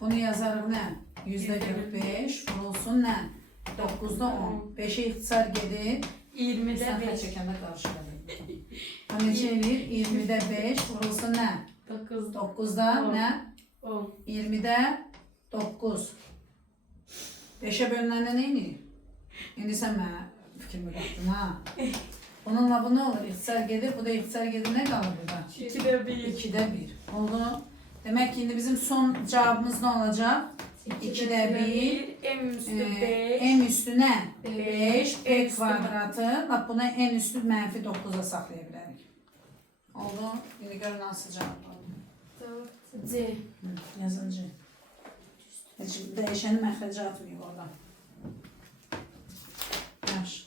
Bunu yazarıq nə? %45 vurulsun nə? 9'da 10. 5'e ixtisar gedir. 20'de Sən 5. çəkəndə qarışıq. Neçə eləyir? 20'də 5 vurulsun nə? 9. 9'da nə? 10. 20'də 9. 5'e bölünəndə nə eləyir? İndi sən mənə fikrimi qatdın ha? Bununla bu nə olur? İxtisar gedir, bu da ixtisar gedir. Nə qalır burada? 2'de 1. 2'də 1. Oldu. Demək ki, indi bizim son cavabımız nə olacaq? 2'də 1. M üstü 5. M üstü nə? 5. Beş, B X kvadratı. Bax, buna N üstü mənfi 9'a saxlaya bilərik. Oldu. İndi görün nasıl cavab oldu. C. Yazıncı. Heç dəyişəni məxrəcə atmayıb oradan. Yaxşı.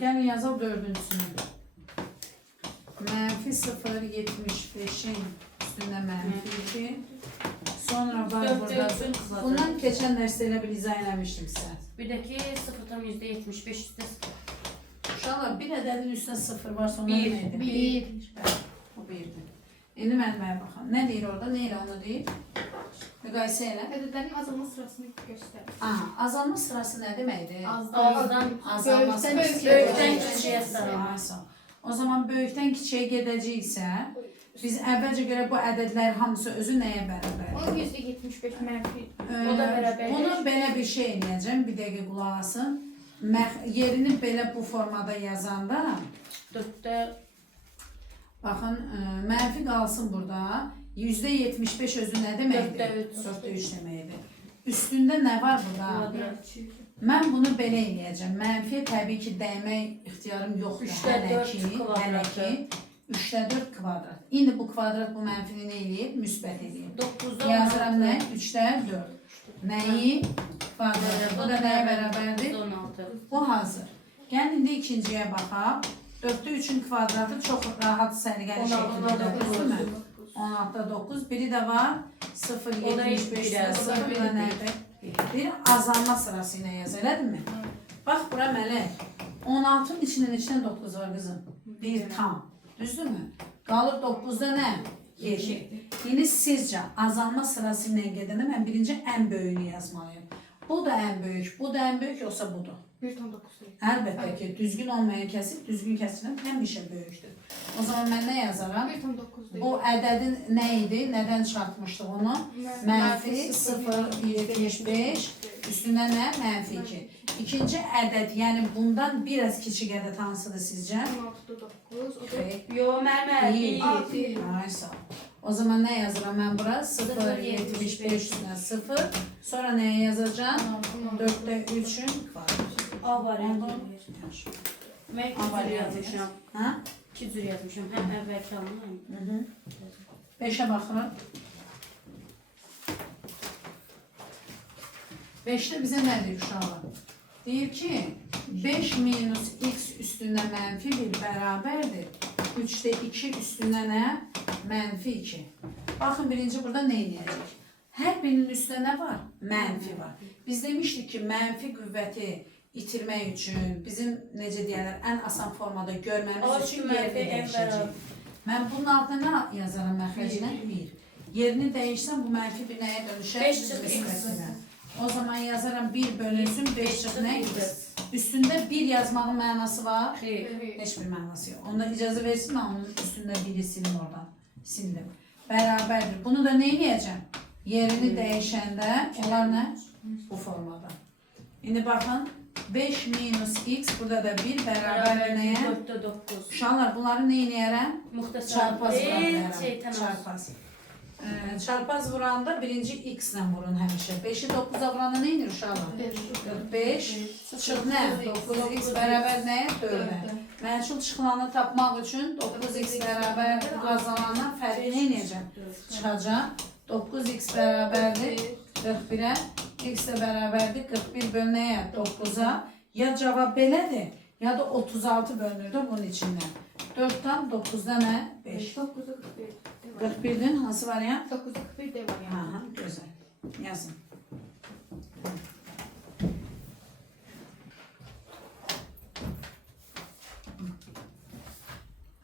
Gəlin yazaq dördüncüsünü. Mənfi 0,75'in üstündə mənfi 2. Sonra var burada. Bundan keçən dərsdə elə bir izah eləmişdim sizə. Bir de ki 0,75 üstü 0. Uşaqlar bir ədədin üstündə 0 varsa ona Bir. neydi? Bir. O 1'dir. İndi mənbəyə baxın. Nə deyir orada? Nə ilə onu deyir? Müqayisə elə. Ədədlərin azalma sırasını göstər. Aha, azalma sırası nə deməkdir? Azdan Azalma Böyükdən sırası. kiçiyə Böyükdən doğru. kiçiyə sarı. Aysa. O zaman böyükdən kiçiyə gedəcəksə, biz əvvəlcə görə bu ədədlər hamısı özü nəyə bərabərdir? 10,75 mənfi. O da bərabər. Bunu belə bir şey eləyəcəm, bir dəqiqə qulaq asın. Yerini belə bu formada yazanda, 4'te baxın, mənfi qalsın burada. %75 özü nə deməkdir? Dörddə üç. 4'də 3 deməkdir. Üstündə nə var burada? kvadrat. Mən bunu belə eləyəcəm. Mənfiyə təbii ki, dəymək ixtiyarım yoxdur. Üçdə dörd Hələ kvadratı. ki, 3'də 4 kvadrat. İndi bu kvadrat bu mənfini nə eləyib? Müsbət eləyib. 9'da Yazıram nə? 3'də 4. Nəyi? Kvadrat. Bu da nəyə bərabərdir? 16. Bu hazır. Gəlin indi ikinciyə baxaq. 4'də 3'ün kvadratı çox rahat səliqəli şəkildə 9-dur. 16'da 9. Biri də var. 0,75'də 0 ilə nədir? Bir azalma sırası ilə yaz, elədinmi? Bax, bura mələk. 16'nın içindən 9 var qızım. Bir tam. Düzdürmü? Qalır 9'da nə? 7. İndi sizcə azalma sırası ilə gedəndə mən birinci ən böyüyünü yazmalıyım. Bu da ən böyük, bu da ən böyük, yoxsa budur? 1,9 değil. Əlbəttə ki, düzgün olmayan kəsir, düzgün kəsilən həmişə böyükdür. O zaman mən nə yazaram? 1,9 değil. Bu ədədin nə idi? Nədən çıxartmışdıq onu? Mənfi 0,75 üstünə nə? Mənfi 2. İkinci ədəd, yəni bundan biraz kiçik ədəd hansıdır sizcə? 16'da 9. O da Yo mermer İyi. değil. Ay sağ ol. O zaman nə yazıram mən bura? 0,75 üstünə 0. Sonra nəyə yazacağım? 4'də 3'ün kvadratı. A variantı. Oldu. verir. Ben A 2 cür variantı yazmışım. Ha? 2 cür yazmışım. Hem evvelki anlayayım. 5'e baxırıq. 5'də bizə nə deyir uşaqlar? Deyir ki, 5 minus x üstünə mənfi 1 bərabərdir. 3'də 2 üstünə nə? Mənfi 2. Baxın, birinci burada nə edəcək? Hər birinin üstünə nə var? Mənfi var. Biz demişdik ki, mənfi qüvvəti itirmək üçün, bizim necə deyərlər, ən asan formada görməmiz üçün yerini dəyişəcək. Mən bunun altına nə yazaram məxrəcinə? 1. Yerini dəyişsəm bu mənfi bir nəyə dönüşər? 5 çıx x. Müsbətinə. O zaman yazaram 1 bölünsün 5 çıx nə? Üstündə 1 yazmağın mənası var? Xeyr. Heç bir mənası yox. Onda icazə versin, mən onun üstündə 1'i silim oradan. Sildim. Bərabərdir. Bunu da nə edəcəm? Yerini dəyişəndə onlar nə? Bu formada. İndi baxın. 5 minus x, burada da 1 bərabər nəyə? 4'te 9. Uşaqlar, bunları nə edərəm? Muhtasar. Çarpaz vura Şey, bilərəm. tamam. Çarpaz. Çarpaz vuranda birinci x ilə vurun həmişə. 5'i 9'a vuranda nə edir uşaqlar? 5 çıx nə? 9x bərabər nəyə? 4'ə. Mənşul çıxılanı tapmaq üçün 9x bərabərdir. Qazalandan fərqi nə edəcəm? Çıxacaq. 9x bərabərdir 41'ə. X də bərabərdir 41 bölünəyə 9'a. Ya cavab belədir, ya da 36 bölünürdü bunun içindən. 4'dan 9'da nə? 5. 9'da 41. 41'din hansı variant? 9'da 41 de var yani. Aha, güzel. Yazın.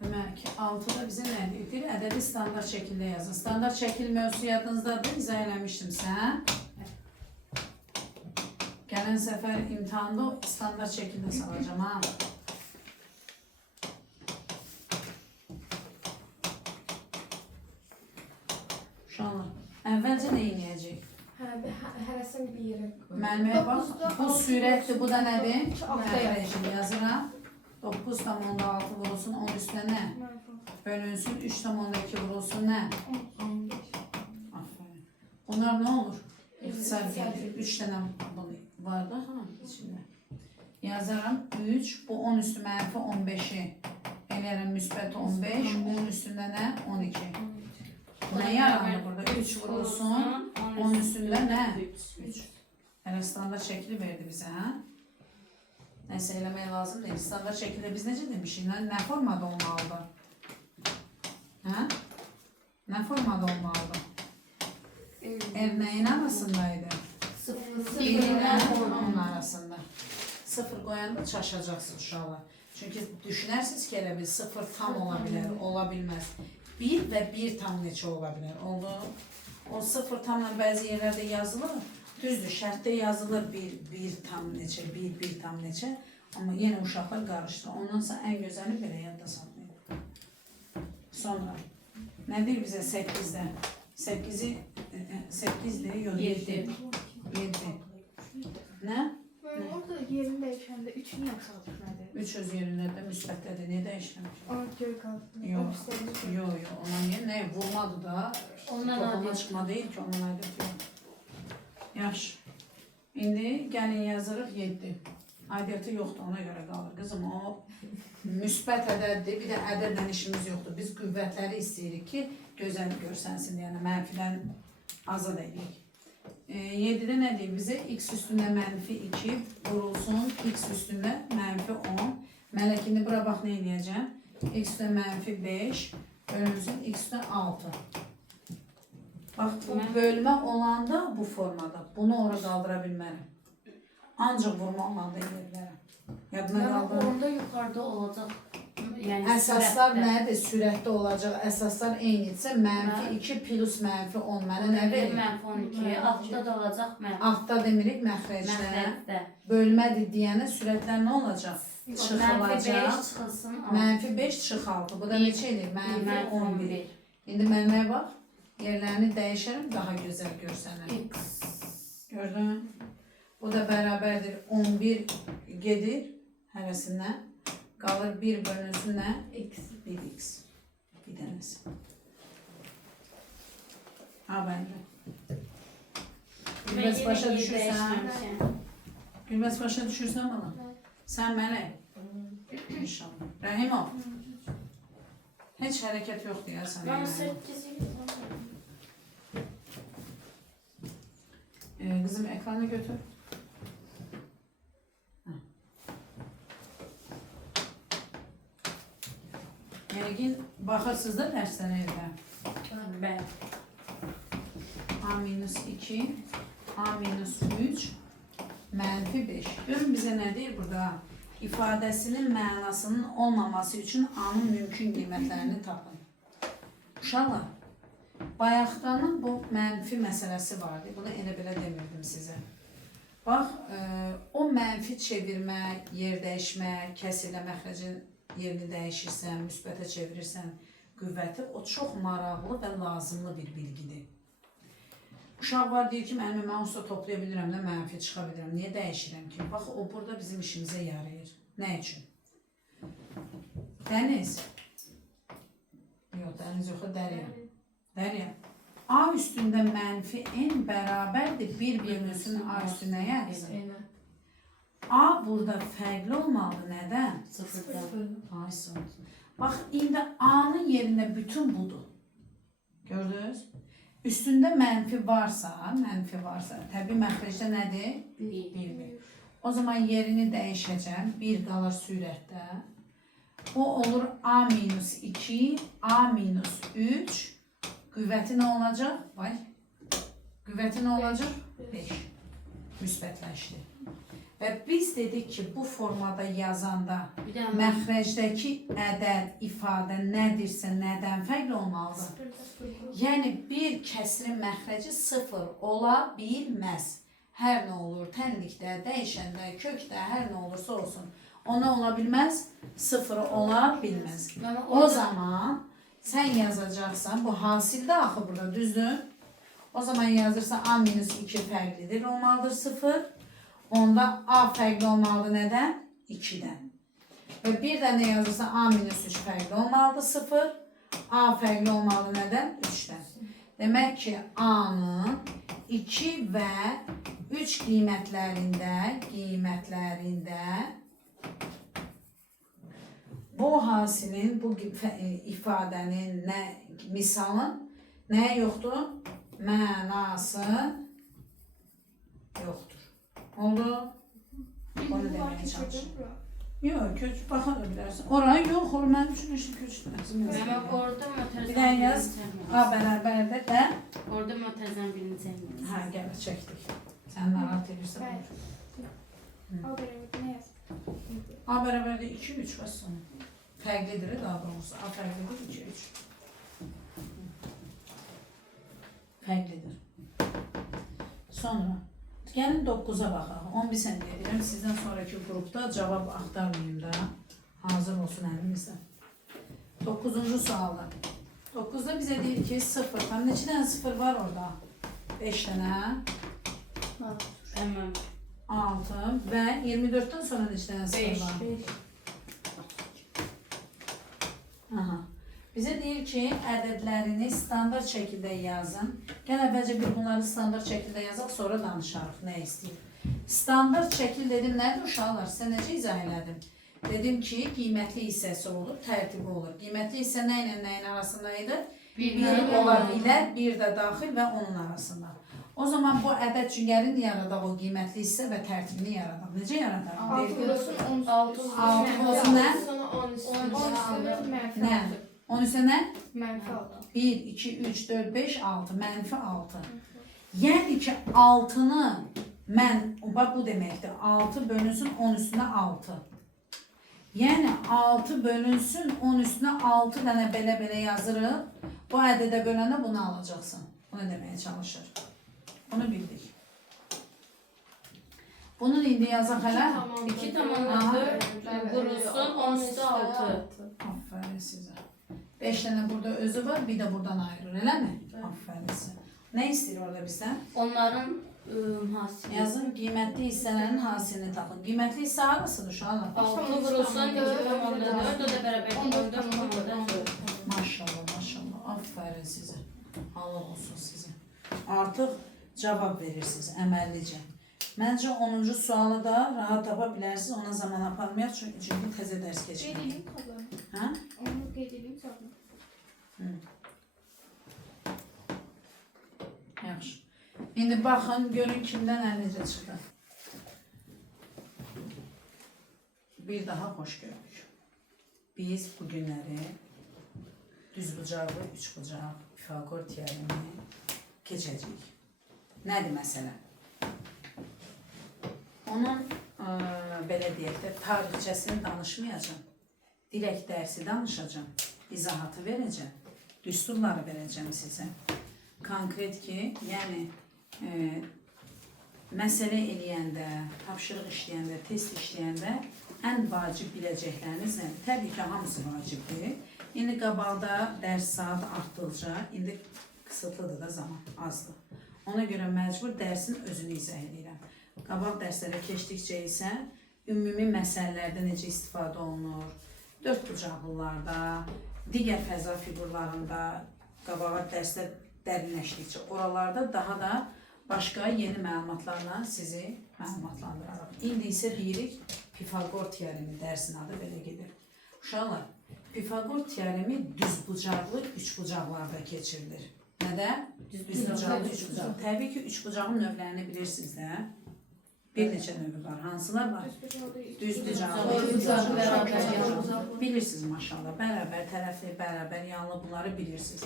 Demək ki, 6'da bize nə deyir? Bir ədədi standart şəkildə yazın. Standart şəkil mövzusu yadınızdadır, izah eləmişdim sən. Gələn səfər imtahanda o standart şəkildə salacağım, ha. Uşaqlar, əvvəlcə nə edəcək? Hərəsinin bir yeri. Müəlliməyə bax, bu sürətdir, bu da nədir? Altıda Məxrəcin yazıram. 9,6 vurulsun, 10 üstə nə? Bölünsün, 3,2 vurulsun, nə? 15. Aferin. Bunlar nə olur? İxtisar gəlir. 3 dənə bunu var da, ha, içində. Yazaram 3, bu 10 üstü mənfi 15'i. Eləyərəm müsbət 15, 10 üstündə nə? 12. Nə yarandı burada? 3 vurulsun, 10 üstündə nə? 3. Hələ standart şəkli verdi bizə, hə? Nəsə eləmək lazım deyil. Standart şəkildə biz necə demişik? Nə formada olmalıdır? Hə? Nə formada olmalıdır? Ev nəyin arasındaydı? 1 ilə 10 arasında. 0 qoyanda çaşacaqsınız uşaqlar. Çünki düşünərsiniz ki, elə bir 0 tam ola bilər, ola bilməz. 1 və 1 tam neçə ola bilər? Oldu. O 0 tamla bəzi yerlərdə yazılır. Düzdür, şərtdə yazılır 1 tam neçə, 1 tam neçə. Amma yenə uşaqlar qarışdı. Ondansa ən gözəli belə yadda saxlayın. Sonra, nə deyir bizə 8-də? 8'dir, yox 7. 7. Nə? Orada yerini dəyişəndə 3-ünü yapsaq nədir? 3 öz yerindədir, müsbətdədir. Niyə dəyişdirmiş? Ona görə qaldı. Yox, yox. Ondan yenə nə? Vurmadı da. Toplama çıxma deyil ki, ondan aidiyyəti yox. Yaxşı. İndi gəlin yazırıq 7. Aidiyyəti yoxdur, ona görə qalır. Qızım, o müsbət ədəddir. Bir də ədədlə işimiz yoxdur. Biz qüvvətləri istəyirik ki, gözəl görsənsin, yəni mənfidən azad edək. 7'də nə deyir bizə? X üstündə mənfi 2 vurulsun, X üstündə mənfi 10. Mələk, indi bura bax nə edəcəm? X üstündə mənfi 5 bölünsün, X üstündə 6. Bax, bu bölmə olanda bu formada. Bunu ora qaldıra bilmərəm. Ancaq vurma olanda edə bilərəm. Yadına qaldı. Orada yuxarıda olacaq. Yəni Əsaslar nədir? Sürətdə olacaq. Əsaslar eynidirsə, mənfi 2 plus mənfi 10 mənə nə verir? Mənfi 12, altda da olacaq mənfi. Altda demirik məxrəcdə. Məxrəcdə. Bölmədir deyənə sürətlər nə olacaq? Mənfi 5 Çıxılacaq. çıxılsın. Mənfi 5 çıx 6. Bu da neçə edir? Mənfi 11. İndi mənməyə bax. Yerlərini dəyişərəm, daha gözəl görsənər. X. Gördün? Bu da bərabərdir. 11 gedir hərəsindən. Qalır 1 bölünsün nə? X. 1x. Bir dənəsi. Ha, bəndə. Gülbəz başa düşürsən? Gülbəz başa düşürsən bana? Sən mələk? İnşallah. Rəhimov? Heç hərəkət yoxdur ya sən. Mən 8'i Kızım ekranı götür. Yəqin baxırsınız da dərsdən evdə. Bəli. A-2, A-3, mənfi 5. Görün bizə nə deyir burada? İfadəsinin mənasının olmaması üçün A-nın mümkün qiymətlərini tapın. Uşaqlar, bayaqdanın bu mənfi məsələsi vardı. Bunu elə belə demirdim sizə. Bax, o mənfi çevirmə, yer dəyişmə, kəsirlə məxrəcin yerini dəyişirsən, müsbətə çevirirsən qüvvəti, o çox maraqlı və lazımlı bir bilgidir. Uşaq var deyir ki, mən usta toplaya bilirəm də mənfi çıxa bilirəm. Niyə dəyişirəm ki? Bax, o burada bizim işimizə yarayır. Nə üçün? Dəniz. Yox, dəniz yox, Dərya. Dərya. A üstündə mənfi n bərabərdir 1 bölünsün A üstünə yazın. A burada fərqli olmalı. Nədən? Sıfırdan. Bax, indi A-nın yerində bütün budur. Gördünüz? Üstündə mənfi varsa, təbii məxrəcdə nədir? 1. O zaman yerini dəyişəcəm. 1 qalır sürətdə. O olur A-2, A-3. Qüvvəti nə olacaq? Vay. Qüvvəti nə olacaq? 5. Müsbətləşdi. Və biz dedik ki, bu formada yazanda Bir də məxrəcdəki ədəd, ifadə nədirsə, nədən fərqli olmalıdır? Yəni, bir kəsrin məxrəci 0 ola bilməz. Hər nə olur, tənlikdə, dəyişəndə, kökdə, hər nə olursa olsun. Ona ola bilməz, 0 ola bilməz. O zaman sən yazacaqsan, bu hasildə axı burada, düzdür? O zaman yazırsan A-2 fərqlidir, olmalıdır 0. Onda A fərqli olmalıdır nədən? 2-dən. Və bir də nə yazırsan A-3 fərqli olmalıdır 0. A fərqli olmalıdır nədən? 3-dən. Demək ki, A-nın 2 və 3 qiymətlərində bu hasilin, bu ifadənin, misalın nəyə yoxdur? Mənası yoxdur. Oldu? Onu deməyə çalışır. Yox, köç baxa da bilərsən. Oraya yox, olur mənim üçün işin köçdür. Mənim orada Bir dənə yaz, A bərabərdə də. Orada mötəzəm birini çəkmək. Hə, gəl, çəkdik. Sən narahat edirsən. A bərabərdə 2, 3 və son. Fərqlidir, daha doğrusu. A fərqlidir, 2, 3. Fərqlidir. Sonra, gəlin 9-a baxaq. 11 sənəyə deyirəm, sizdən sonraki qrupda cavab axtarmayayım da. Hazır olsun əlimizdə. 9-cu sualda. 9-da bizə deyir ki, 0. Tam neçə dənə 0 var orada? 5 dənə. Tamam. 6 və 24-dən sonra neçə dənə 0 var? 5. Aha. Bizə deyir ki, ədədlərini standart şəkildə yazın. Gəl əvvəlcə bir bunları standart şəkildə yazaq, sonra danışarıq, nə istəyir. Standart şəkil dedim, nədir uşaqlar? Sizə necə izah elədim? Dedim ki, qiymətli hissəsi olur, tərtibi olur. Qiymətli hissə nə ilə nəyin arasındaydı? Bir ola bilər, bir də daxil və onun arasında. O zaman bu ədəd cüngəlini yaradaq, o qiymətli hissə və tərtibini yaradaq. Necə yaradaq? 6 olsun nə? 10 Nə? 10 üstə nə? Mənfi 6. 1, 2, 3, 4, 5, 6. Mənfi 6. Yəni ki, 6-nı mən, bax bu deməkdir. 6 bölünsün 10 üstünə 6. Yəni 6 bölünsün 10 üstünə 6 dənə belə-belə yazırıq. Bu ədədə böləndə bunu alacaqsın. Bunu deməyə çalışır. Bunu bildik. Bunun indi yazaq hələ. 2 tamam 4 vurulsun 10 üstü 6. Aferin sizə. 5 dənə burada özü var, bir də buradan ayrılır, eləmi? Aferin sizə. Nə istəyir orada bizdən? Onların hasili. Yazın, qiymətli hissələrin hasilini tapın. Qiymətli hissə harasıdır uşaqlar? 6 vurulsun 2 tamam 4 o da bərabər 14 tamam 4. Maşallah, maşallah. Aferin sizə. Allah olsun sizə. Artıq cavab verirsiniz əməllicə. Məncə 10-cu sualı da rahat tapa bilərsiniz. Ona zaman aparmayaq çünki təzə dərs keçmək. Qeyd edeyim qablarını. Hə? Onu qeyd edeyim qablarını. Yaxşı. İndi baxın, görün kimdən əlinizə çıxdı. Bir daha xoş gördük. Biz bu günləri düzbucaqlı, üçbucaq, Pifaqor teoremini keçəcəyik. Nədir məsələ? Onun belə deyək də, tarixçəsini danışmayacağım. Direkt dərsi danışacağım. İzahatı verəcəm. Düsturları verəcəm sizə. Konkret ki, yəni məsələ eləyəndə, tapşırıq işləyəndə, test işləyəndə ən vacib biləcəkləriniz nədir? Təbii ki, hamısı vacibdir. İndi qabaqda dərs saat artdıqca, indi qısıtlıdır da zaman, azdır. Ona görə məcbur dərsin özünü izah edirəm. Qabaq dərslərə keçdikcə isə ümumi məsələlərdə necə istifadə olunur, dördbucaqlılarda, digər fəza figurlarında, qabağa dərslər dərinləşdikcə oralarda daha da başqa yeni məlumatlarla sizi məlumatlandırarıq. İndi isə deyirik Pifaqor teoremi, dərsin adı belə gedir. Uşaqlar, Pifaqor teoremi düzbucaqlı, üçbucaqlarda keçirilir. Nədə? Düzbucaqlı, üçbucaqlı. Təbii ki, üçbucağın növlərini bilirsiniz də. Bir neçə növü var. Hansılar var? Düzbucaqlı, üçbucaqlı. Bilirsiniz maşallah. Bərabər, tərəfli, bərabər, yanlı bunları bilirsiniz.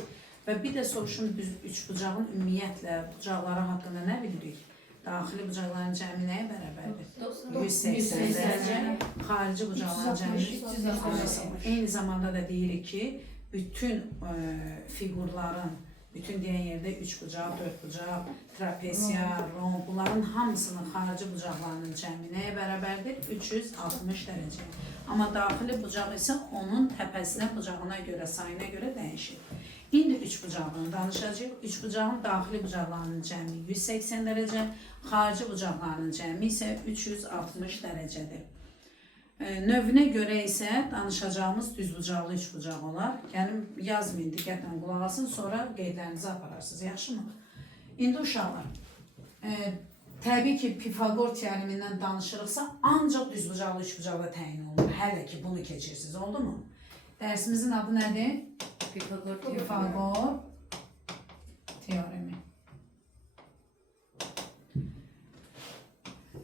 Və bir də soruşun, biz üçbucağın ümumiyyətlə bucaqları haqqında nə bilirik? Daxili bucaqların cəmi nəyə bərabərdir? 180 180 dərəcə. Xarici bucaqların cəmi 360. Eyni zamanda da deyirik ki, bütün fiqurların, bütün deyən yerdə 3 bucaq, 4 bucaq, trapesiya, romb, bunların hamısının xarici bucaqlarının cəmi nəyə bərabərdir? 360 dərəcə. Amma daxili bucaq isə onun təpəsinə, bucağına görə, sayına görə dəyişir. İndi 3 bucağını danışacağıq. 3 bucağın daxili bucaqlarının cəmi 180 dərəcə, xarici bucaqlarının cəmi isə 360 dərəcədir. Növünə görə isə danışacağımız düz bucaqlı 3 bucaq olar. Gəlin yazmayın, diqqətlə qulaq asın, sonra qeydlərinizi apararsınız, yaxşımı? İndi uşaqlar, təbii ki, Pifagor teoremindən danışırıqsa, ancaq düz bucaqlı 3 bucaqla təyin olunur. Hələ ki, bunu keçirsiniz, oldu mu? Dərsimizin adı nədir? Pifagor Pifagor teoremi.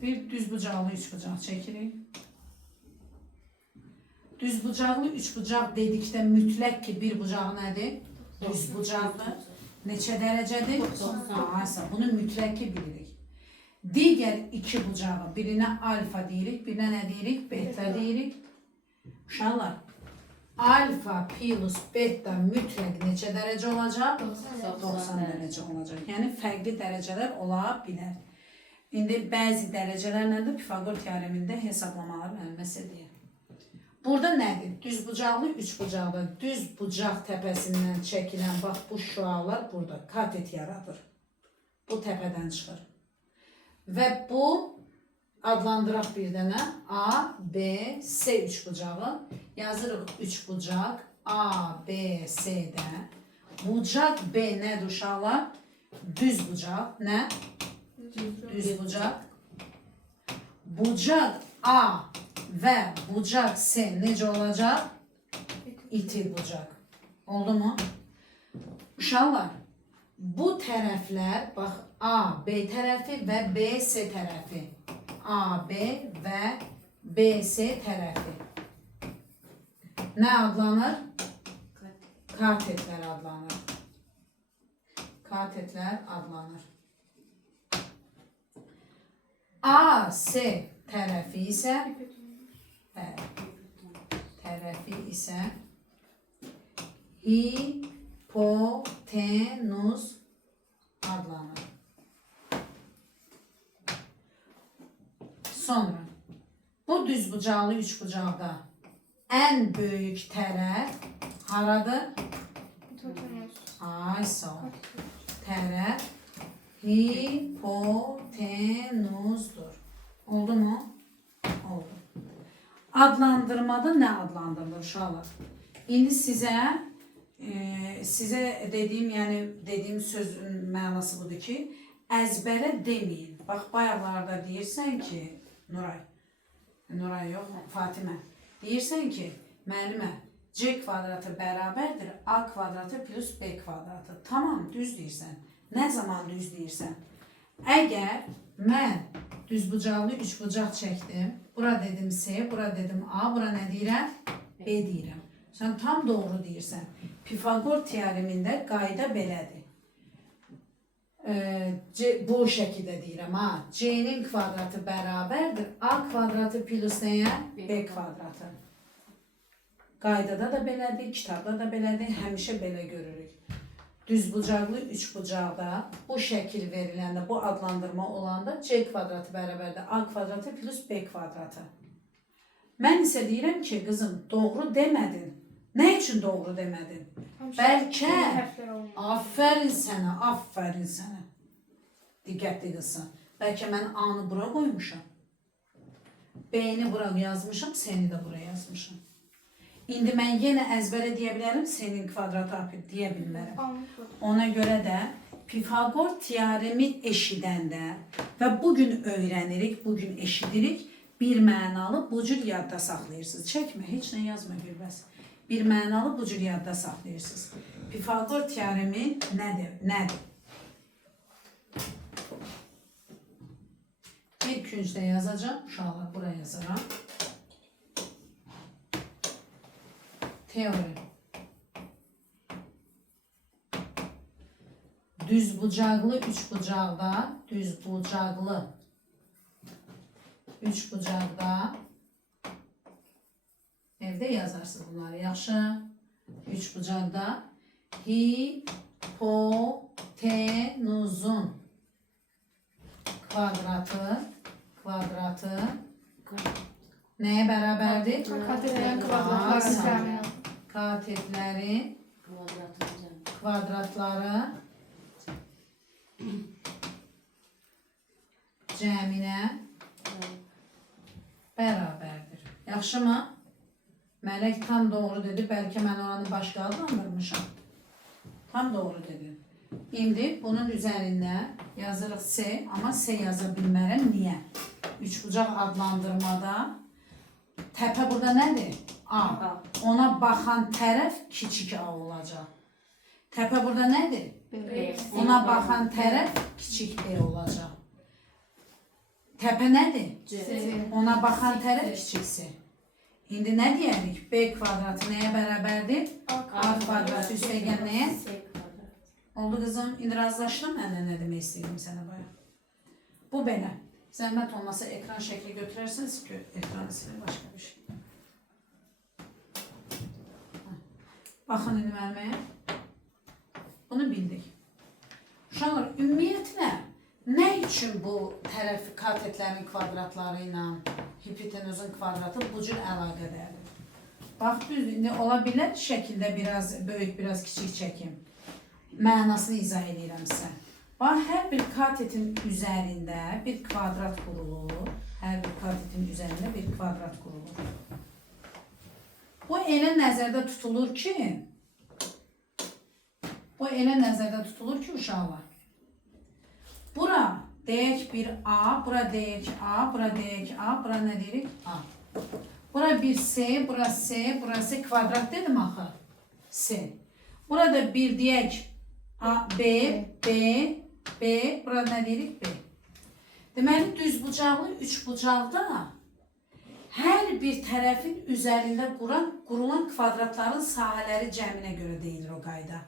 Bir düz bucaqlı 3 bucaq çəkirik. Düz bucaqlı 3 bucaq dedikdə mütləq ki, bir bucaq nədir? Düz bucaqdır. Neçə dərəcədir? 90. Bunu mütləq ki, bilirik. Digər 2 bucağı, birinə alfa deyirik, birinə nə deyirik? Beta deyirik. Uşaqlar, alfa plus beta mütləq neçə dərəcə olacaq? 90 dərəcə olacaq. Yəni, fərqli dərəcələr ola bilər. İndi bəzi dərəcələr nədir? Pifagor teoremində hesablamalar mənməsə deyir. Burada nədir? Düz bucaqlı 3 bucaqda, düz bucaq təpəsindən çəkilən, bax bu şüalar burada katet yaradır. Bu təpədən çıxır. Və bu adlandıraq bir dənə A, B, C 3 bucağı. Yazırıq 3 bucaq A, B, C-də. Bucaq B nədir uşaqlar? Düz bucaq. Nə? Düz bucaq. Bucaq A və bucaq C necə olacaq? İti bucaq. Oldu mu? Uşaqlar, bu tərəflər, bax A, B tərəfi və B, C tərəfi. A, B və B, C tərəfi. Nə adlanır? Katetlər adlanır. Katetlər adlanır. A, C tərəfi isə hipotenuz adlanır. Sonra bu düz bucaqlı 3 bucaqda ən böyük tərəf haradır? Ay sağ ol. Tərəf hipotenuzdur. Oldu mu? Oldu. Adlandırmada nə adlandırılır uşaqlar? İndi sizə dediyim, yəni dediyim sözün mənası budur ki, əzbərə deməyin. Bax, bayaqlarda deyirsən ki, Nuray yox, Fatimə, deyirsən ki, müəllimə, C kvadratı bərabərdir A kvadratı plus B kvadratı. Tamam, düz deyirsən. Nə zaman düz deyirsən? Əgər mən düz bucaqlı 3 bucaq çəkdim, bura dedim C, bura dedim A, bura nə deyirəm? B deyirəm. Sən tam doğru deyirsən. Pifagor teoremində qayda belədir. Bu şəkildə deyirəm, ha. C-nin kvadratı bərabərdir A kvadratı plus nəyə? B kvadratı. Qaydada da belədir, kitabda da belədir, həmişə belə görürük. Düz bucaqlı 3 bucaqda bu şəkil veriləndə, bu adlandırma olanda C kvadratı bərabərdir A kvadratı plus B kvadratı. Mən isə deyirəm ki, qızım, doğru demədin. Nə üçün doğru demədin? Bəlkə, aferin sənə, aferin sənə. Diqqətli qızsan. Bəlkə mən A-nı bura qoymuşam. B-ni bura yazmışam, C-ni də bura yazmışam. İndi mən yenə əzbərə deyə bilərəm, C-nin kvadratı deyə bilmərəm. Ona görə də Pifagor teoremi eşidəndə və bugün öyrənirik, bugün eşidirik, bir mənalı bu cür yadda saxlayırsınız. Çəkmə, heç nə yazma Gülbəz. Bir mənalı bu cür yadda saxlayırsınız. Pifagor teoremi nədir? Bir küncdə yazacağım, uşaqlar buraya yazaram. Teorem. düzbucaqlı üçbucaqda, düzbucaqlı üçbucaqda evdə yazarsınız bunları, yaxşı? Üçbucaqda hipotenuzun kvadratı nəyə bərabərdir? Katetlerin kvadratları cəmi. Katetlərin kvadratları cəminə bərabərdir. Yaxşı mı? Mələk tam doğru dedi. Bəlkə mən oranı başqa adlandırmışam. Tam doğru dedi. İndi bunun üzərində yazırıq S, amma S yaza bilmərəm. Niyə? Üçbucaq adlandırmada təpə burada nədir? A. Ona baxan tərəf kiçik A olacaq. Təpə burada nədir? Ona baxan tərəf kiçik B olacaq. Təpə nədir? Ona baxan tərəf kiçik C. İndi nə deyərik? B kvadratı nəyə bərabərdir? A kvadratı üstəgən nəyə? Oldu qızım. İndi razılaşdın mənlə nə demək istəyirəm sənə bayaq. Bu belə. Zəhmət olmasa ekran şəkli götürərsiniz ki, ekranı silir başqa bir şey. Baxın indi mənməyə. Bunu bildik. Uşaqlar, ümumiyyətlə, nə üçün bu tərəf katetlərin kvadratları ilə hipotenuzun kvadratı bu cür əlaqədədir? Bax, düzdür, indi ola bilər şəkildə biraz böyük, biraz kiçik çəkim. Mənasını izah edirəm sizə. Bax, hər bir katetin üzərində bir kvadrat qurulur. Hər bir katetin üzərində bir kvadrat qurulur. Bu elə nəzərdə tutulur ki, uşaqlar, bura deyək bir A, bura deyək A, bura deyək A, bura nə deyirik? A. Bura bir S, bura S, bura S kvadrat dedim axı. S. Burada bir deyək A, B, B, B, bura nə deyirik? B. Deməli, düzbucaqlı üçbucaqda hər bir tərəfin üzərində qurulan kvadratların sahələri cəminə görə deyilir o qayda.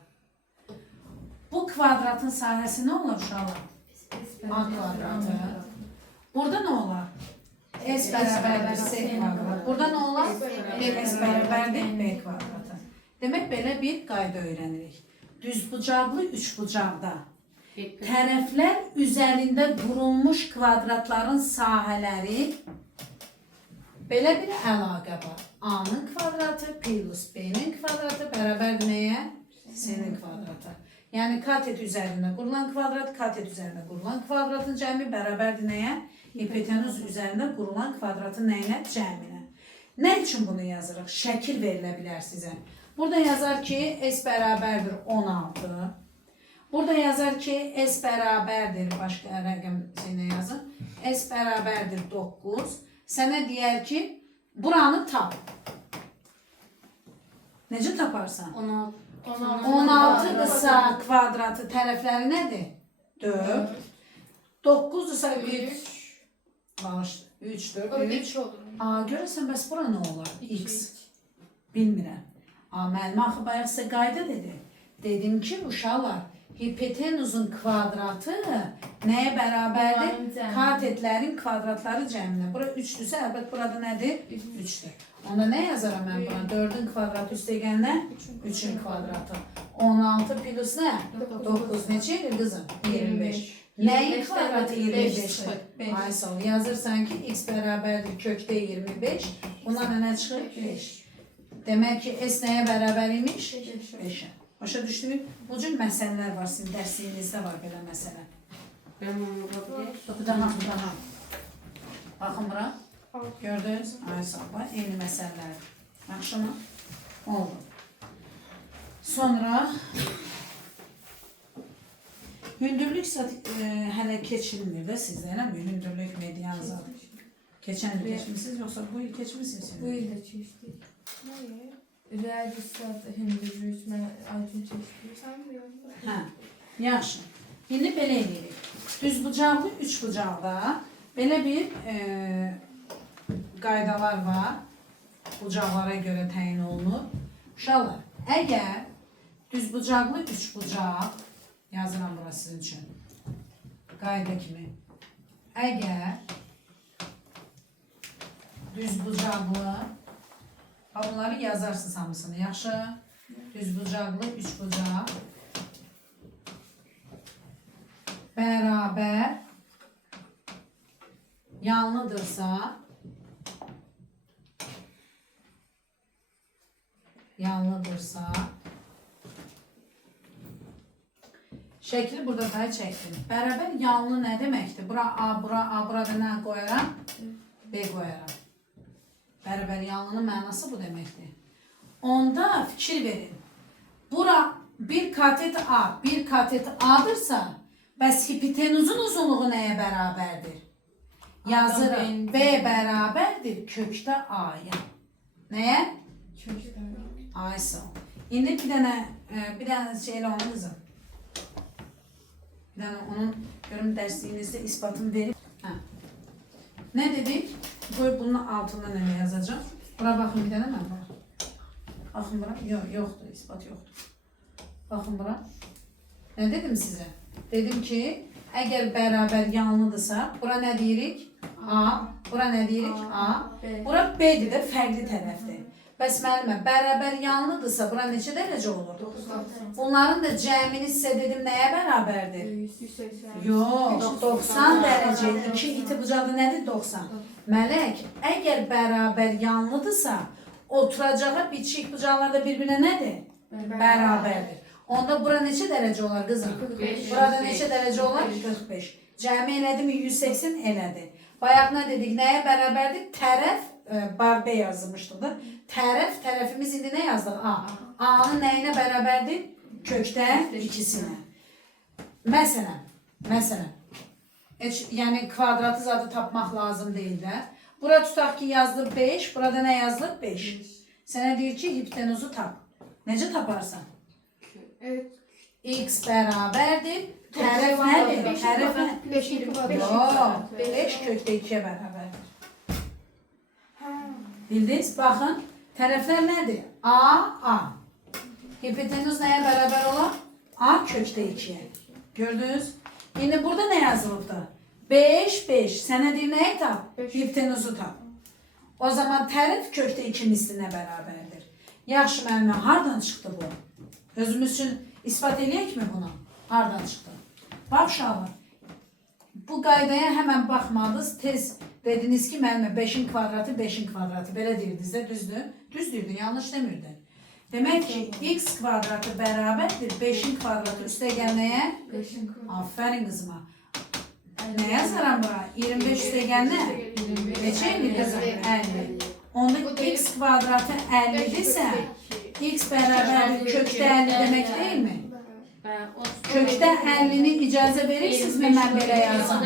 Bu kvadratın sahəsi nə olur uşaqlar? A kvadratı. Burada nə olar? S bərabərdir S kvadrat. Burada nə olar? S bərabərdir B kvadratı. Demək, belə bir qayda öyrənirik. Düzbucaqlı üçbucaqda tərəflər üzərində qurulmuş kvadratların sahələri belə bir əlaqə var. A-nın kvadratı plus B-nin kvadratı bərabərdir nəyə? S-nin kvadratı. Yəni katet üzərində qurulan kvadrat, katet üzərində qurulan kvadratın cəmi bərabərdir nəyə? Hipotenuz üzərində qurulan kvadratın nəyinə? Cəminə. Nə üçün bunu yazırıq? Şəkil verilə bilər sizə. Burada yazar ki, S bərabərdir 16. Burada yazar ki, S bərabərdir, başqa rəqəm sənə yazın. S bərabərdir 9. Sənə deyər ki, buranı tap. Necə taparsan? 16 qısa kvadratı tərəfləri nədir? 4. 9-dursa 3. Bağışdır. 3-dür. 3 olur. Görəsən, bəs bura nə olar? X. Bilmirəm. Müəllimə axı bayaq sizə qayda dedi. Dedim ki, uşaqlar, hipotenuzun kvadratı nəyə bərabərdir? Katetlərin kvadratları cəminə. Bura 3-dürsə, əlbət burada nədir? 3-dür. Onda nə yazaram mən buna? 4-ün kvadratı üstəgəndə 3-ün kvadratı. 16 plus nə? 9 neçə edir qızım? 25. Nəyin kvadratı 25-dir? Ay sağ ol. Yazırsan ki, x bərabərdir kökdə 25. Buna nə çıxır? 5. Demək ki, S nəyə bərabər imiş? 5-ə. Başa düşdünüz? Bu cür məsələlər var, sizin dərsliyinizdə var belə məsələ. Daha. Baxın bura. Gördünüz? Ay sağ ol. Eyni məsələlər. Yaxşı mı? Oldu. Sonra hündürlük hələ keçilmir də sizdə, eləmi? Hündürlük median zat. Keçən il keçmişsiniz, yoxsa bu il keçmişsiniz? Bu il də keçdik. Rəqisat hündürlük mən aydın keçdik. Hə, yaxşı. İndi belə edirik. Düzbucaqlı üçbucaqda belə bir qaydalar var. Bucaqlara görə təyin olunur. Uşaqlar, əgər düzbucaqlı üçbucaq, Yazıram bura sizin üçün. Qayda kimi. Əgər düzbucaqlı, bunları yazarsınız hamısını, yaxşı? Düzbucaqlı, üçbucaq bərabər yanlıdırsa, şəkli burada da çəkdim. Bərabər yanlı nə deməkdir? Bura A, burada nə qoyaram? B qoyaram. Bərabər yanlının mənası bu deməkdir. Onda fikir verin. Bura bir katet A, bir katet A'dırsa, bəs hipotenuzun uzunluğu nəyə bərabərdir? Yazırım. B bərabərdir kökdə A'ya. Nəyə? Aysa. İndi bir dənə şeylə onu qızım. Bir dənə onun görüm dərsliyinizdə isbatını verib. Nə dedik? Qoy bunun altında nə yazacağım? Bura baxın bir dənə mən var. Baxın bura. Yoxdur, isbat yoxdur. Baxın bura. Nə dedim sizə? Dedim ki, əgər bərabər yanlıdırsa, bura nə deyirik? A. Bura nə deyirik? A. Bura B'dir də, fərqli tərəfdir. Bəs müəllimə, bərabər yanlıdırsa, bura neçə dərəcə olur? 90. Bunların da cəmini sizə dedim nəyə bərabərdir? 180. Yox, 90 dərəcə. 2 iti bucağı nədir? 90. Mələk, əgər bərabər yanlıdırsa, oturacağı bitişik bucaqlarda bir-birinə nədir? Bərabərdir. Onda bura neçə dərəcə olar qızım? 45. Burada neçə dərəcə olar? 45. Cəmi elədi mi? 180 elədi. Bayaq nə dedik? Nəyə bərabərdir? Tərəf, B yazılmışdı da. Tərəfimiz indi nə yazdıq? A. A-nın nəyinə bərabərdir? Kökdə ikisinə. Məsələn, yəni kvadratı zadı tapmaq lazım deyil də. Bura tutaq ki, yazılıb 5, burada nə yazılıb? 5. Sənə deyir ki, hipotenuzu tap. Necə taparsan? X bərabərdir. Tərəf nədir? Tərəf nədir? Yox, 5 kökdə 2-yə bərabərdir. Bildiniz? Baxın, tərəflər nədir? A, A. Hipotenuz nəyə bərabər olar? A kökdə 2-yə. Gördünüz? İndi burada nə yazılıbdır? 5, 5. Sənə deyir nəyə tap? Hipotenuzu tap. O zaman tərəf kökdə 2 mislinə bərabərdir. Yaxşı müəllimə, hardan çıxdı bu? Özümüz üçün ispat eləyək mi bunu? Hardan çıxdı? Bax uşaqlar, bu qaydaya həmən baxmadınız, tez dediniz ki, müəllimə 5-in kvadratı 5-in kvadratı. Belə deyirdiniz də, düzdür? Düz deyirdin, yanlış demirdin. Demək ki, x kvadratı bərabərdir 5-in kvadratı üstə gəlməyə? Aferin qızıma. Nə yazaram bura? 25 üstə gəlmə? Neçə mi qızım? 50. Onda x kvadratı 50-dirsə, x bərabərdir kökdə 50 demək deyilmi? Kökdə 50-ni icazə verirsiniz mi mən belə yazım?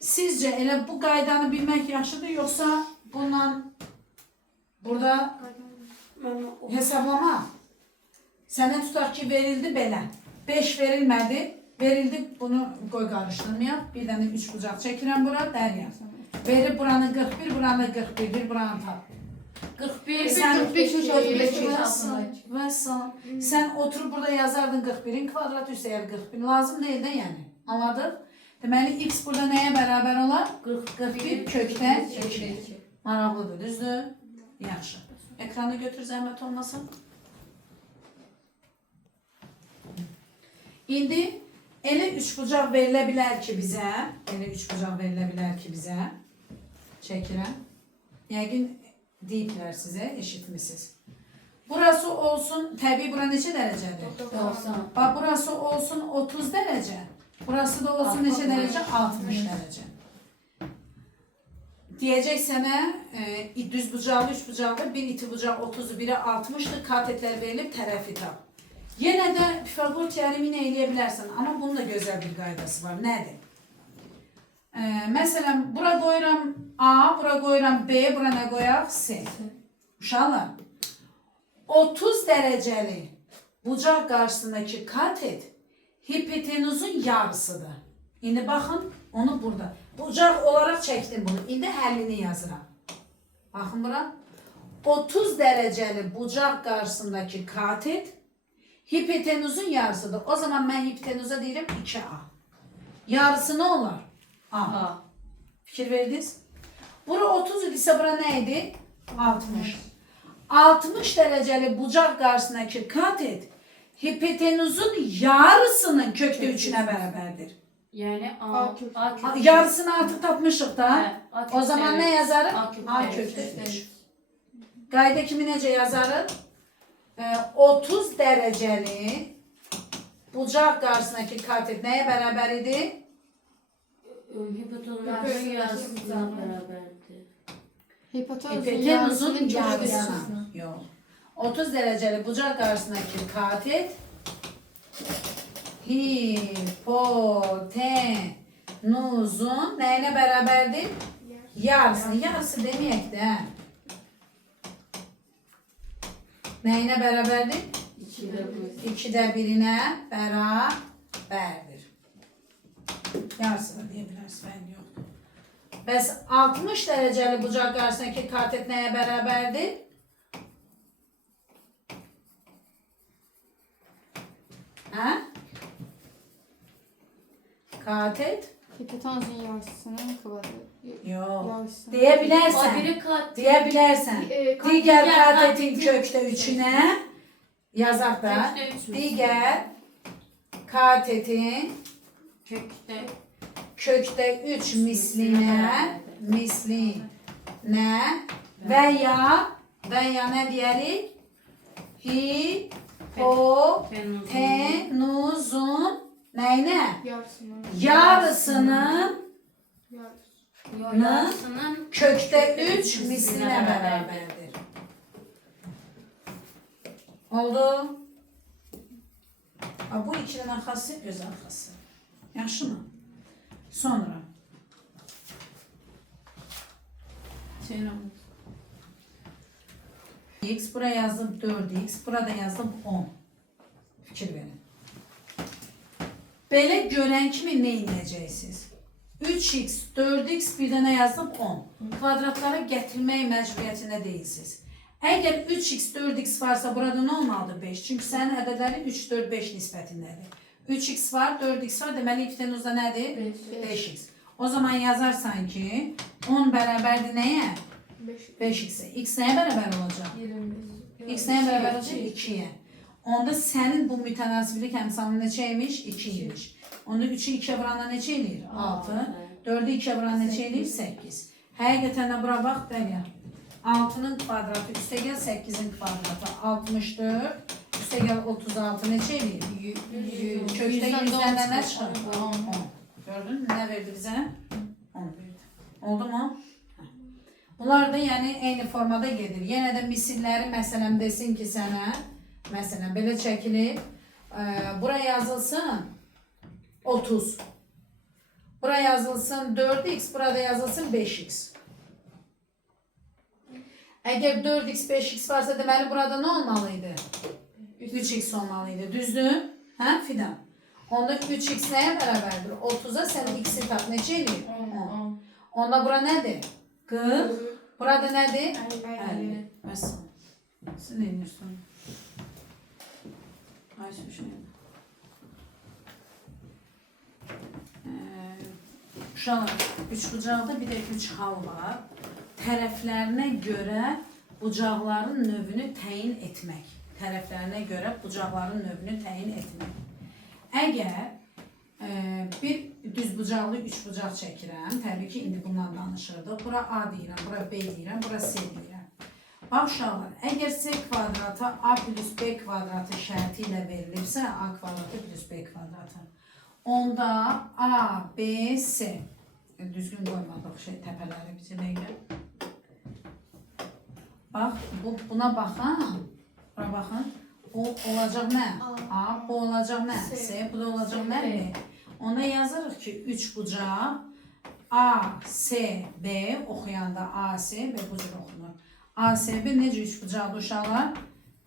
Sizcə elə bu qaydanı bilmək yaxşıdır, yoxsa bundan burada hesablama? Sənə tutaq ki, verildi belə. 5 verilmədi, verildi, bunu qoy qarışdırmayaq. Bir dənə 3 bucaq çəkirəm bura, dərya. Verir buranı 41, buranı 41, bir buranı tap. 41, Sən 45 Sən oturub burada yazardın 41-in kvadratı üstə 41 lazım deyil də yəni. Anladın? Deməli x burada nəyə bərabər olar? 41 kökdə 2. Maraqlıdır, düzdür? Yaxşı. Ekranı götür, zəhmət olmasın. İndi elə üçbucaq verilə bilər ki bizə, çəkirəm. Yəqin deyiblər sizə, eşitmişsiniz. Burası olsun, təbii bura neçə dərəcədir? 90. Bax, burası olsun 30 dərəcə. Burası da olsun neçə dərəcə? 60 dərəcə. Deyəcək sənə, düz bucaqlı, üç bucaqlı, bir iti bucaq 30'u, biri 60'dır, katetlər verilib, tərəfi tap. Yenə də Pifagor teoremini eləyə bilərsən, amma bunun da gözəl bir qaydası var. Nədir? Məsələn, bura qoyuram A, bura qoyuram B, bura nə qoyaq? C. Uşaqlar, 30 dərəcəli bucaq qarşısındakı katet hipotenuzun yarısıdır. İndi baxın, onu burada. Bucaq olaraq çəkdim bunu. İndi həllini yazıram. Baxın bura. 30 dərəcəli bucaq qarşısındakı katet Hipotenuzun yarısıdır. O zaman mən hipotenuza deyirəm 2A. Yarısı nə olar? A. A. Fikir verdiniz? Bura 30 idisə bura nə idi? 60. 60 dərəcəli bucaq qarşısındakı katet hipotenuzun yarısının kökdə 3-ünə bərabərdir. Yəni A. A kök. A kök. Yarısını artıq tapmışıq da. Hə, A O zaman nə yazarıq? A kökdə A üç. kökdə 3. Qayda kimi necə yazarıq? 30 dərəcəli bucaq qarşısındakı katet nəyə bərabər idi? Hipotenuzun yarısına bərabərdir. Hipotenuzun yarısına. Yox. 30 dərəcəli bucaq qarşısındakı katet hipotenuzun nəyinə bərabərdir? Yarısını. Yarısı deməyək də. Nəyinə bərabərdir? 2də 1-inə bərabərdir. Yarısı da deyə bilərsiniz, fərqi yoxdur. Bəs 60 dərəcəli bucaq qarşısındakı katet nəyə bərabərdir? Hə? Katet? Hipotenuzun yarısının kvadratı. Yox. Yarısı. Deyə O bilərsən. biri kat. Deyə bilərsən. Digər katetin kökdə 3-ünə yazaq da. Kökdə üç müsün? Digər katetin kökdə 3 mislinə və ya nə deyərik? Hipotenuzun nəyinə? Yarısının. Yarısının Yarısının kökdə 3 mislinə bərabərdir. Oldu? Bu ikinin arxası öz arxası. Yaxşı mı? Sonra. X buraya yazdım 4x, burada yazdım 10. Fikir verin. Belə görən kimi nə edəcəksiniz? 3x, 4x bir dənə yazdım 10. Kvadratlara gətirmək məcburiyyətində deyilsiniz. Əgər 3x, 4x varsa burada nə olmalıdır? 5. Çünki sənin ədədlərin 3, 4, 5 nisbətindədir. 3x var, 4x var, deməli hipotenuzda nədir? 5x. O zaman yazarsan ki 10 bərabərdir nəyə? 5x-ə. X nəyə bərabər olacaq? 25. X nəyə bərabər olacaq? 2-yə. Onda sənin bu mütənasiblilik əmsalı neçə imiş? 2 imiş. Onda 3-ü 2-yə vuranda neçə eləyir? 6. 4-ü 2-yə vuranda neçə eləyir? 8. Həqiqətən də bura bax, Dərya. 6-nın kvadratı, üstəgəl 8-in kvadratı 64, üstəgəl 36 neçə eləyir? Kökdə 100-dən də nə çıxır? 10. Gördün mü? Nə verdi bizə? 10 verdi. Oldu mu? Bunlar da yəni eyni formada gedir. Yenə də misilləri məsələn desin ki sənə, məsələn belə çəkilir, bura yazılsın 30. Bura yazılsın 4x, burada yazılsın 5x. Əgər 4x, 5x varsa deməli burada nə olmalıydı? 3x olmalıydı. Düzdür? Hə Fidan? Onda 3x nəyə bərabərdir? 30-a sən x-i tap neçə eləyir? 10. Onda bura nədir? 40. Burada nədir? 50. Məsələn. Siz nə ediyorsun? Ay süşəyim. Uşaqlar, üçbucaqda bir də 3 hal var. Tərəflərinə görə bucaqların növünü təyin etmək. Tərəflərinə görə bucaqların növünü təyin etmək. Əgər bir düz bucaqlı 3 bucaq çəkirəm, təbii ki, indi bundan danışırdıq. Bura A deyirəm, bura B deyirəm, bura C deyirəm. Bax uşaqlar, əgər C kvadratı A plus B kvadratı şərti ilə verilibsə, A kvadratı plus B kvadratı, onda A, B, C, düzgün qoymadıq təpələri bizə nəyə? Bax, buna baxın, bura baxın, o olacaq nə? A, bu olacaq nə? C, bu da olacaq nə? B. Onda yazırıq ki, 3 bucaq A, C, B oxuyanda A, C, B bu cür oxunur. A, C, B necə 3 bucaqlı uşaqlar?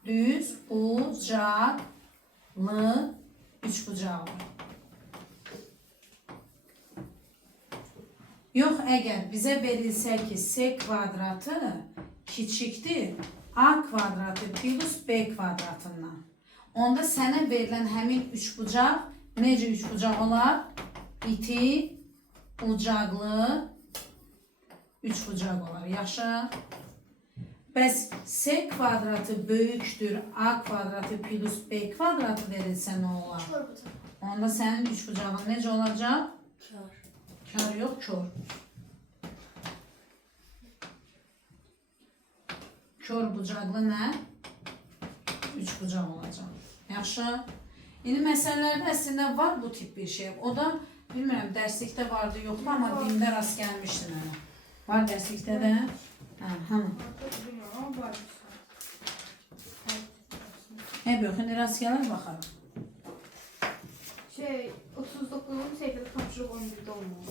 Düz bucaqlı 3 bucaqlı. Yox, əgər bizə verilsə ki, C kvadratı kiçikdir A kvadratı plus B kvadratından. onda sənə verilən həmin üçbucaq necə üçbucaq olar? İti bucaqlı üçbucaq olar. Yaxşı. Bəs S kvadratı böyükdür A kvadratı plus B kvadratı verilsə nə olar? Kör bucaq. Onda sənin üçbucağın necə olacaq? Kör. Kör yox, kör. Kör bucaqlı nə? Üçbucaq olacaq. Yaxşı. İndi məsələlərdə əslində var bu tip bir şey. O da bilmirəm dərslikdə vardı, yoxdur, amma dində rast gəlmişdim mənə. Var dərslikdə də? Hə, hanı? Bilmiyorum, var. Hep yox, indi rast gələr baxarıq. 39'un sevgili tapşırıq 11'de olmalı.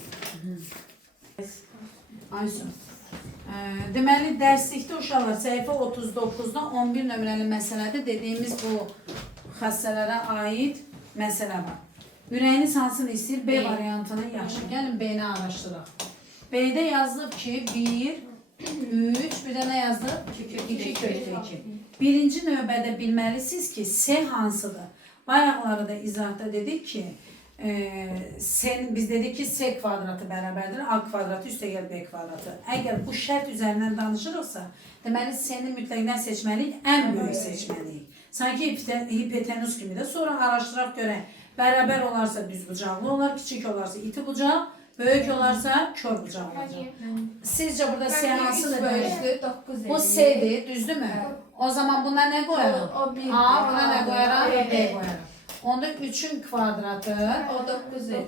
Aysun. Deməli, dərslikdə uşaqlar səhifə 39-da 11 nömrəli məsələdə dediyimiz bu xəstələrə aid məsələ var. Ürəyiniz hansını istəyir? B variantını yaxşı. Gəlin B-ni araşdıraq. B-də yazılıb ki, 1, 3, bir də nə yazılıb? 2 kökdə 2. Birinci növbədə bilməlisiniz ki, S hansıdır? Bayaqları da izahda dedik ki, biz dedik ki, S kvadratı bərabərdir, A kvadratı üstəgəl B kvadratı. Əgər bu şərt üzərindən danışırıqsa, deməli S-ni mütləqdən seçməliyik, ən böyük seçməliyik. Sanki hipotenuz kimi də. Sonra araşdıraq görək, bərabər olarsa düz bucaqlı olar, kiçik olarsa iti bucaq, böyük olarsa kör bucaq olacaq. Sizcə burada S hansıdır? Bu S'dir, düzdürmü? O zaman buna nə qoyarım? A, buna nə qoyarım? B qoyarım. Onda 3'ün kvadratı,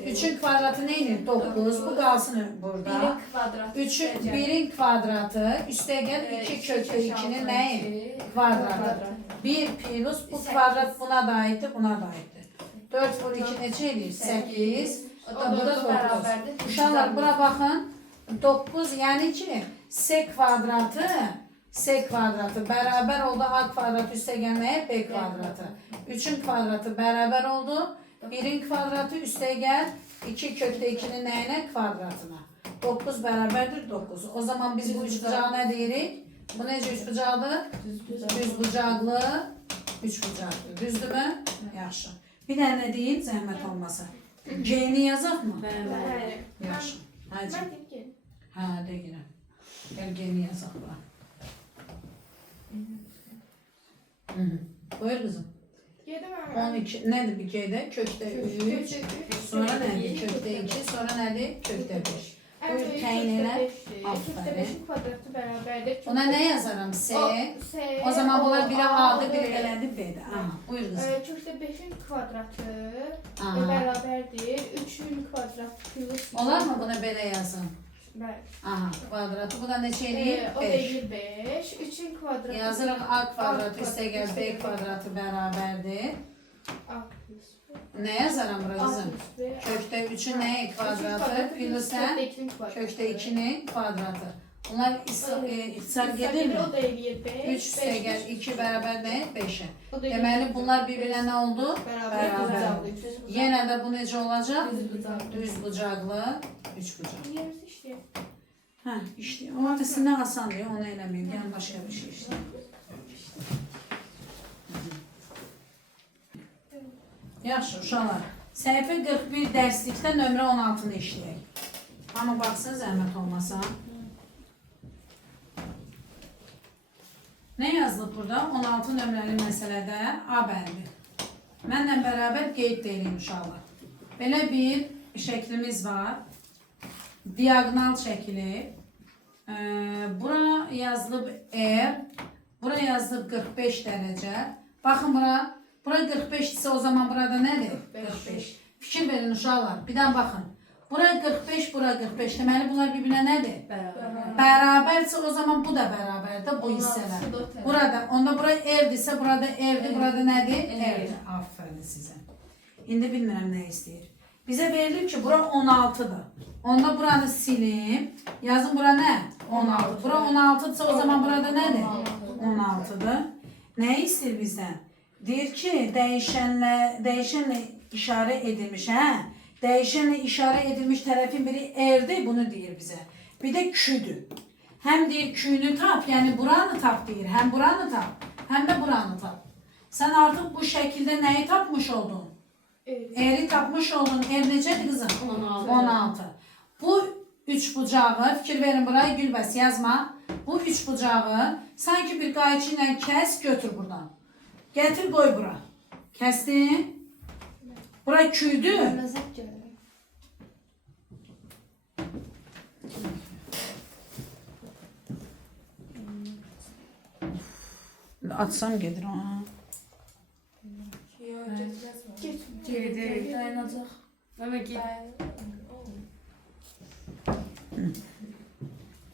3'ün kvadratı neydi? 9, bu qalsın burada. 1'in kvadratı, üstəgəl 2 kökdə 2'nin nəyi? Kvadratı. 1 plus bu kvadrat buna da aiddir, buna da aiddir. 4 vur 2 neçə edir? 8. Bu da 9. Uşaqlar bura baxın. 9 yəni ki S kvadratı bərabər oldu A kvadratı üstəgəl nəyə? B kvadratı. 3'ün kvadratı bərabər oldu. 1'in kvadratı üstəgəl 2 kökdə 2'nin nəyinə? Kvadratına. 9 bərabərdir 9. O zaman biz bu üçbucağı nə deyirik? Bu necə üçbucaqdır? Düz bucaqlı üçbucaqdır. Düzdürmü? Yaxşı. Bir də nə deyim? Zəhmət olmasa. G-ni yazaq mı? Yaxşı. Hadi. Hə, deyirəm. Gəl G-ni yazaq bura. Buyur kızım. 12. Nədir bir G-də? Kökdə 3. Sonra nədir? Kökdə 2. Sonra nədir? Kökdə 5. Buyur təyin elə. Aferin. Kvadratı bərabərdir. Ona nə yazaram? S. O zaman bunlar biri A'dır, biri elədir B'də. Aha, buyur kızım. Kökdə 5'in kvadratı Aha. bərabərdir. 3'ün kvadratı plus. Olar mı bunu belə yazın? Bəli. Aha, kvadratı. Bu da neçə eləyir? O 5. deyir 5. 3'ün kvadratı. Yazırıq A kvadratı üstəgəl B kvadratı bərabərdir. A plus B. Nə yazaram bura A kızım? plus B. Kökdə 3'ün nəyi kvadratı? Plusən kökdə 2'nin kvadratı. Bunlar ixtisar gedirmi? O da eləyir 5. 3 üstəgəl 2 bərabər nəyə? 5'ə. O da eləyir Deməli bunlar bir-birinə nə oldu? Bərabər. Yenə də bu necə olacaq? Düz bucaqlı. Düz bucaqlı, üç bucaq. Yerimiz işləyir. Hə, işləyir. O aslında asandır, onu eləməyin. Yəni başqa bir şey işləyir. Yaxşı, uşaqlar. Səhifə 41 dərslikdə nömrə 16-nı işləyək. Amma baxsın, zəhmət olmasa. Nə yazılıb burada? 16 nömrəli məsələdə A bəndi. Mənlə bərabər qeyd edeyim uşaqlar. Belə bir şəklimiz var. Diagonal şəkli. Bura yazılıb R. Bura yazılıb 45 dərəcə. Baxın bura. Bura 45 ise o zaman burada nədir? 45. Fikir verin uşaqlar. Bir daha baxın. Bura 45, bura 45. Deməli bunlar bir-birinə nədir? Bərabərsə o zaman bu da bərabərdir bu hissələr. Burada, onda bura evdirsə burada evdir, burada nədir? Evdir. Aferin sizə. İndi bilmirəm nə istəyir. Bizə verilir ki bura 16'dır. Onda buranı silim. Yazın bura nə? 16. Bura 16'dırsa o zaman burada nədir? 16'dır. Nə istəyir bizdən? Deyir ki, dəyişənlə işarə edilmiş, hə? Dəyişənlə işarə edilmiş tərəfin biri erdir, bunu deyir bizə. Bir də küdür. Həm deyir küyünü tap, yəni buranı tap deyir. Həm buranı tap, həm də buranı tap. Sen artık bu şekilde neyi tapmış oldun? Eğri tapmış oldun. Eğri necədir kızım? 16. 16. Bu üç bucağı, fikir verin buraya Gülbəs yazma. Bu üç bucağı sanki bir qayçı ilə kes götür buradan. Getir koy bura. Kestin. Bura küydü. Məzəb görürəm. Atsam gelir ha. Geri dayanacaq. Ama git.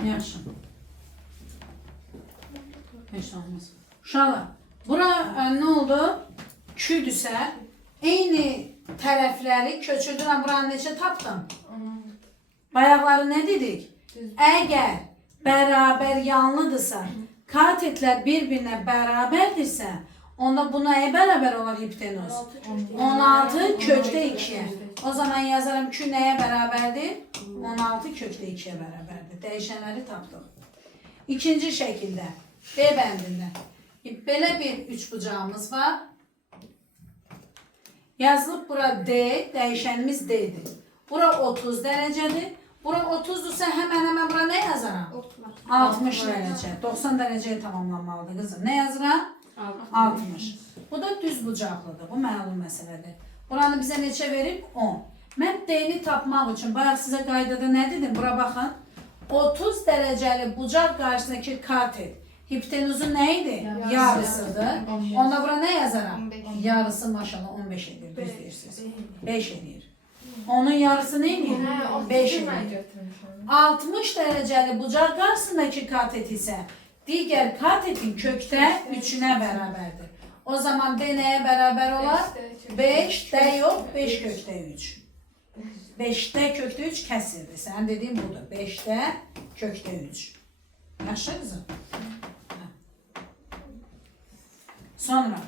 Yaxşı. Heç olmaz. Uşaqlar, bura ne oldu? Küydüsə, eyni tərəfləri köçürdürəm. Buranı neçə tapdım? Bayaqları ne dedik? Eğer beraber yanlıdırsa, katetler birbirine beraberdirse, onda bu neye beraber olur hipotenüs? 16 kökte 2'ye. O zaman yazarım ki neye beraberdir? 16 kökte 2'ye beraberdir. Değişenleri tapdık. İkinci şekilde B bəndində. Belə bir üçbucağımız var. Yazılıb bura D, değişenimiz D'dir. Bura 30 derecedir. Bura 30'dursa hemen bura ne yazaram? 60 derece. 90 dereceye tamamlanmalıdır kızım. Ne yazıram? 60. Bu da düz bucaqlıdır. Bu məlum məsələdir. Buranı bizə neçə verib? 10. Mən D-ni tapmaq üçün bayaq sizə qaydada nə dedim? Bura baxın. 30 dereceli bucaq qarşısındakı katet hipotenüsün neydi? Yarısıdır. Onda bura ne yazaram? 15. Yarısı maşallah 15 edir. Düz deyirsiniz. 5 edir. Onun yarısı neydi? 5 edir. 60 dereceli bucaq qarşısındakı katet ise diğer katetin kökte 3'üne beraberdir. O zaman D neye beraber olar? 5 D yok, 5 kökte 3. 5'te kökte 3 kəsirdir. Sen dediğin budur. 5'te kökte 3. Yaxşı kızım? Sonra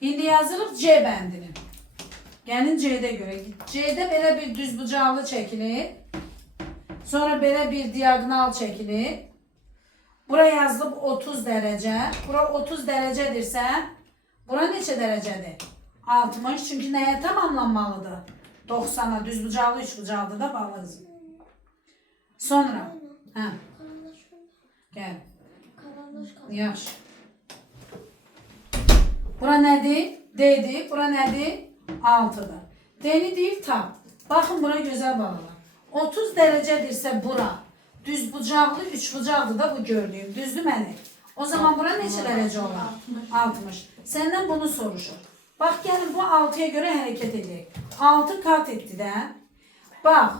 indi yazırıq C bəndini. Gəlin C'də görə. C'də belə bir düz bucaqlı çəkilir. Sonra belə bir diagonal çəkilir. Bura yazılıb 30 derece. Bura 30 derecedirsə, bura neçə dərəcədir? 60. Çünki nəyə tamamlanmalıdır? 90'a düz bucaqlı, üç bucaqlı da bağlı kızım. Sonra, gel. Yaxşı. Bura nədir? D'dir. Bura nədir? 6'dır. D'ni deyir tap. Baxın bura gözəl bağlar. 30 derecedirsə bura düz bucaqlı, üç bucaqlı da bu gördüyüm. Düzdür məni? O zaman bura neçə derece olar? 60. Səndən bunu soruşur. Bax gəlin bu 6'ya göre hərəkət edək. 6 kat etdi də. Bax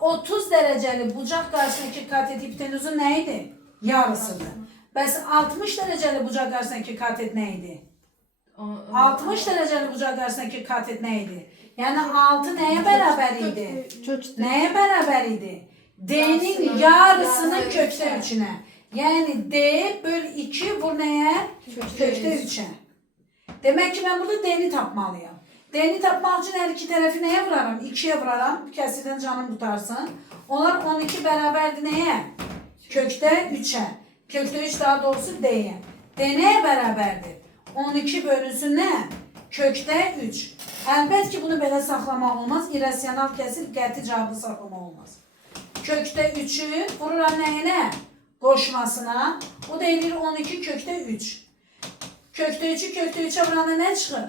30 dereceli bucaq qarşısındakı katet hipotenüsün neydi? Yarısıdır. Bəs 60 dereceli bucaq qarşısındakı katet neydi? 60 dereceli bucaq qarşısındakı katet neydi? Yani 6 neye beraber idi? Neye beraber idi? D'nin yarısının kökte 3'üne. Yani D böl 2 bu neye? Kökte 3'e. Demek ki ben burada D'ni tapmalıyım. D'ni tapmaq için her iki tarafı neye vuraram? 2'ye vuraram. Kəsirdən canım tutarsın. Onlar 12 beraberdi neye? Kökte 3'e. Kökte 3 daha doğrusu D'ye. D neye beraberdi? 12 bölünsün ne? Kökte 3. Əlbət ki bunu belə saxlamaq olmaz. İrrasional kəsir qəti cavabı saxlamaq olmaz. Kökte 3'ü vururam nəyinə? Qoşmasına. O da edir 12 kökte 3. Kökte 3'ü kökte 3'e vuranda ne çıkır?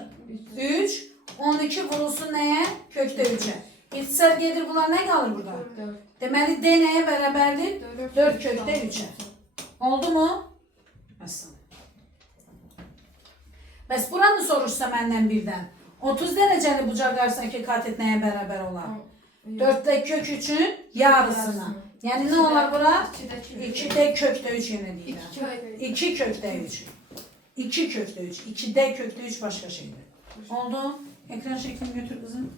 3. 12 vurulsun neye? Kökte 3'e. İxtisar gedir bunlar ne kalır burada? Deməli D neye beraberdir? 4 kökte 3'e. Oldu mu? Mesela. Bəs buranı soruşsa məndən birdən. 30 dereceli bucaq qarşısındakı katet neye beraber olar? 4'te kök 3'ün yarısına. Yani ne olar bura? 2'de kökte 3 yine deyirəm. 2 kökte 3. 2 kökte 3. 2'de kökte 3 başka şeydir. Oldu. Ekran şeklini götür kızım.